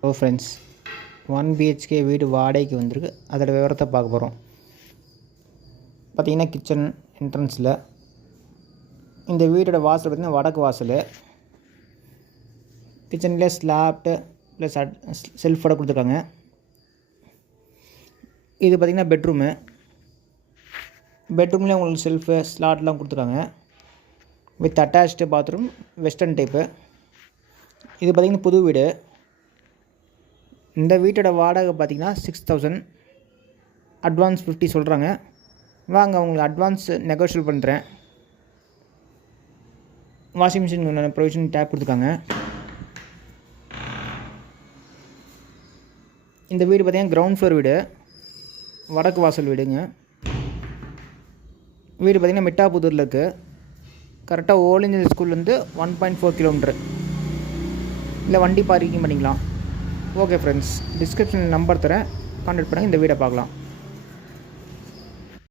Hello friends, 1 BHK வீடு வாடகைக்கு வந்திருக்கு. அதோட விவரத்தை பார்க்க போகிறோம். பார்த்திங்கன்னா கிச்சன் என்ட்ரன்ஸில் இந்த வீட்டோட வாசல் பார்த்திங்கன்னா வடக்கு வாசல். கிச்சனில் ஸ்லாப்டு ப்ளஸ் செல்ஃபோட கொடுத்துருக்காங்க. இது பார்த்திங்கன்னா பெட்ரூமு. பெட்ரூம்லேயே உங்களுக்கு செல்ஃபு ஸ்லாட்லாம் கொடுத்துருக்காங்க. With attached bathroom, western type. இது பார்த்திங்கன்னா புது வீடு. இந்த வீட்டோட வாடகை பார்த்திங்கன்னா 6,000, அட்வான்ஸ் 50 சொல்கிறாங்க. வாங்க உங்களுக்கு அட்வான்ஸ் நெகோஷியல் பண்ணுறேன். வாஷிங் மிஷின் ப்ரொவிஷன் டேப் கொடுத்துருக்காங்க. இந்த வீடு பார்த்திங்கன்னா கிரவுண்ட் ஃப்ளோர் வீடு, வடக்கு வாசல் வீடுங்க. வீடு பார்த்திங்கன்னா மிட்டாபுதூரில் இருக்குது. கரெக்டாக ஓல் இந்தியன் ஸ்கூல்லேருந்து 1.4 கிலோமீட்டர். இல்லை வண்டி பார்க்கிங் பண்ணிக்கலாம். ஓகே ஃப்ரெண்ட்ஸ், டிஸ்கிரிப்ஷனில் நம்பர் தரேன், கான்டாக்ட் பண்ணுங்கள். இந்த வீடை பார்க்கலாம்.